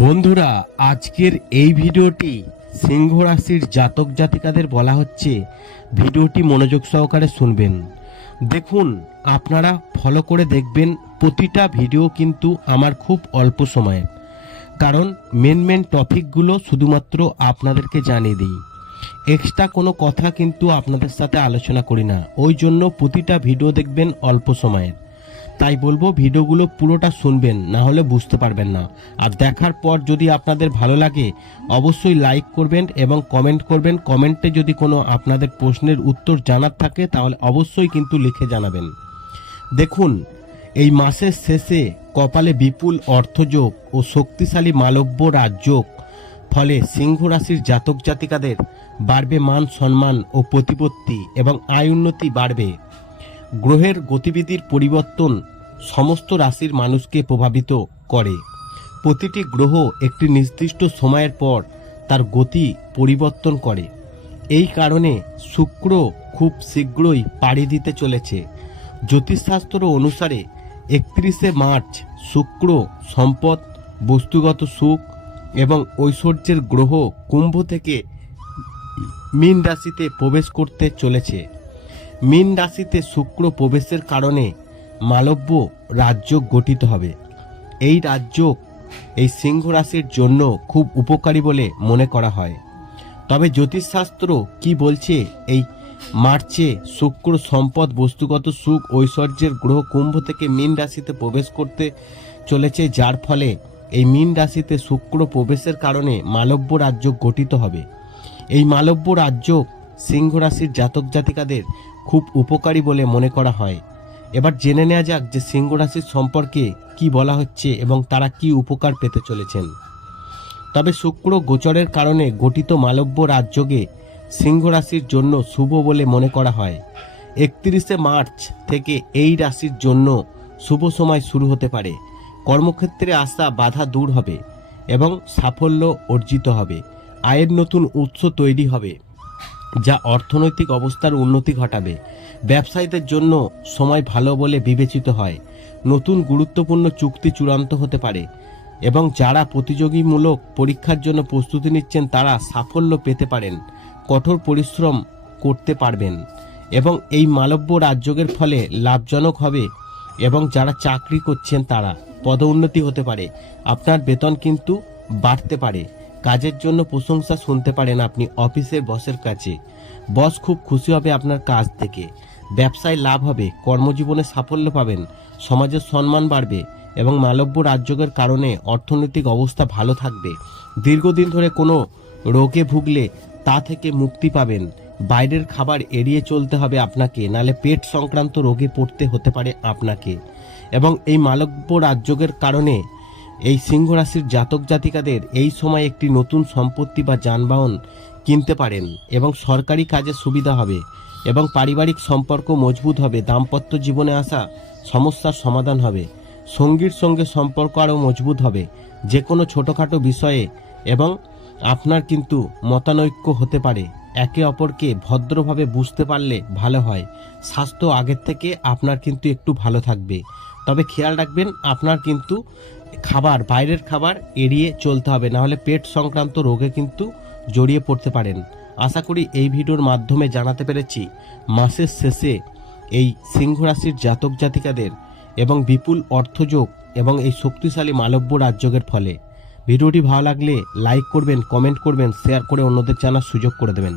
বন্ধুরা, আজকের এই ভিডিওটি সিংহ রাশির জাতক জাতিকাদের বলা হচ্ছে। ভিডিওটি মনোযোগ সহকারে শুনবেন। দেখুন, আপনারা ফলো করে দেখবেন। প্রতিটা ভিডিও কিন্তু আমার খুব অল্প সময়ের, কারণ মেন টপিকগুলো শুধুমাত্র আপনাদেরকে জানিয়ে দিই। এক্সট্রা কোনো কথা কিন্তু আপনাদের সাথে আলোচনা করি না, ওই জন্য প্রতিটা ভিডিও দেখবেন অল্প সময়ের। তাই বলবো ভিডিওগুলো পুরোটা শুনবেন, না হলে বুঝতে পারবেন না। আর দেখার পর যদি আপনাদের ভালো লাগে অবশ্যই লাইক করবেন এবং কমেন্ট করবেন। কমেন্টে যদি কোনো আপনাদের প্রশ্নের উত্তর জানার থাকে তাহলে অবশ্যই কিন্তু লিখে জানাবেন। দেখুন, এই মাসের শেষে কপালে বিপুল অর্থযোগ ও শক্তিশালী মালব্য রাজযোগ, ফলে সিংহ রাশির জাতক জাতিকাদের বাড়বে মান সম্মান ও প্রতিপত্তি এবং আয় উন্নতি বাড়বে। গ্রহের গতিবিধির পরিবর্তন সমস্ত রাশির মানুষকে প্রভাবিত করে। প্রতিটি গ্রহ একটি নির্দিষ্ট সময়ের পর তার গতি পরিবর্তন করে। এই কারণে শুক্র খুব শীঘ্রই পাড়ি দিতে চলেছে। জ্যোতিষশাস্ত্র অনুসারে 31শে মার্চ শুক্র সম্পদ, বস্তুগত সুখ এবং ঐশ্বর্যের গ্রহ কুম্ভ থেকে মীন রাশিতে প্রবেশ করতে চলেছে। মীন রাশিতে শুক্র প্রবেশের কারণে মালব্য রাজযোগ গঠিত হবে। এই রাজযোগ এই সিংহ রাশির জন্য খুব উপকারী বলে মনে করা হয়। তবে জ্যোতিষশাস্ত্র কি বলছে, এই মার্চে শুক্র সম্পদ, বস্তুগত সুখ, ঐশ্বর্যের গ্রহ কুম্ভ থেকে মীন রাশিতে প্রবেশ করতে চলেছে, যার ফলে এই মীন রাশিতে শুক্র প্রবেশের কারণে মালব্য রাজযোগ গঠিত হবে। এই মালব্য রাজযোগ সিংহ রাশির জাতক জাতিকাদের খুব উপকারী বলে মনে করা হয়। এবার জেনে নেওয়া যাক যে সিংহ রাশির সম্পর্কে কি বলা হচ্ছে এবং তারা কি উপকার পেতে চলেছেন। তবে শুক্র গোচরের কারণে গঠিত মালব্য রাজযোগে সিংহ রাশির জন্য শুভ বলে মনে করা হয়। 31শে মার্চ থেকে এই রাশির জন্য শুভ সময় শুরু হতে পারে। কর্মক্ষেত্রে আসা বাধা দূর হবে এবং সাফল্য অর্জিত হবে। আয়ের নতুন উৎস তৈরি হবে, যা অর্থনৈতিক অবস্থার উন্নতি ঘটাবে। ব্যবসায়ীদের জন্য সময় ভালো বলে বিবেচিত হয়। নতুন গুরুত্বপূর্ণ চুক্তি চূড়ান্ত হতে পারে এবং যারা প্রতিযোগীমূলক পরীক্ষার জন্য প্রস্তুতি নিচ্ছেন তারা সাফল্য পেতে পারেন। কঠোর পরিশ্রম করতে পারবেন এবং এই মালব্য রাজযোগের ফলে লাভজনক হবে এবং যারা চাকরি করছেন তারা পদোন্নতি হতে পারে। আপনার বেতন কিন্তু বাড়তে পারে। কাজের জন্য প্রশংসা শুনতে পারেন আপনি অফিসের বসের কাছে। বস খুব খুশি হবে আপনার কাজ থেকে। ব্যবসায় লাভ হবে, কর্মজীবনে সাফল্য পাবেন, সমাজের সম্মান বাড়বে এবং মালব্য রাজযোগের কারণে অর্থনৈতিক অবস্থা ভালো থাকবে। দীর্ঘদিন ধরে কোনো রোগে ভুগলে তা থেকে মুক্তি পাবেন। বাইরের খাবার এড়িয়ে চলতে হবে আপনাকে, নালে পেট সংক্রান্ত রোগে পড়তে হতে পারে আপনাকে। এবং এই মালব্য রাজযোগের কারণে এই সিংহ রাশির জাতক জাতিকাদের এই সময় একটি নতুন সম্পত্তি বা যানবাহন কিনতে পারেন এবং সরকারি কাজে সুবিধা হবে এবং পারিবারিক সম্পর্ক মজবুত হবে। দাম্পত্য জীবনে আসা সমস্যার সমাধান হবে। সঙ্গীর সঙ্গে সম্পর্ক আরও মজবুত হবে যে কোনো ছোটোখাটো বিষয়ে এবং আপনার কিন্তু মতানৈক্য হতে পারে। একে অপরকে ভদ্রভাবে বুঝতে পারলে ভালো হয়। স্বাস্থ্য আগের থেকে আপনার কিন্তু একটু ভালো থাকবে। তবে খেয়াল রাখবেন, আপনার কিন্তু বাইরের খাবার এড়িয়ে চলতে হবে, নাহলে পেট সংক্রান্ত রোগে কিন্তু জড়িয়ে পড়তে পারেন। আশা করি এই ভিডিওর মাধ্যমে জানাতে পেরেছি মাসের শেষে এই সিংহ রাশির জাতক জাতিকাদের এবং বিপুল অর্থযোগ এবং এই শক্তিশালী মালব্য রাজযোগের ফলে। ভিডিওটি ভালো লাগলে লাইক করবেন, কমেন্ট করবেন, শেয়ার করে অন্যদের জানার সুযোগ করে দেবেন।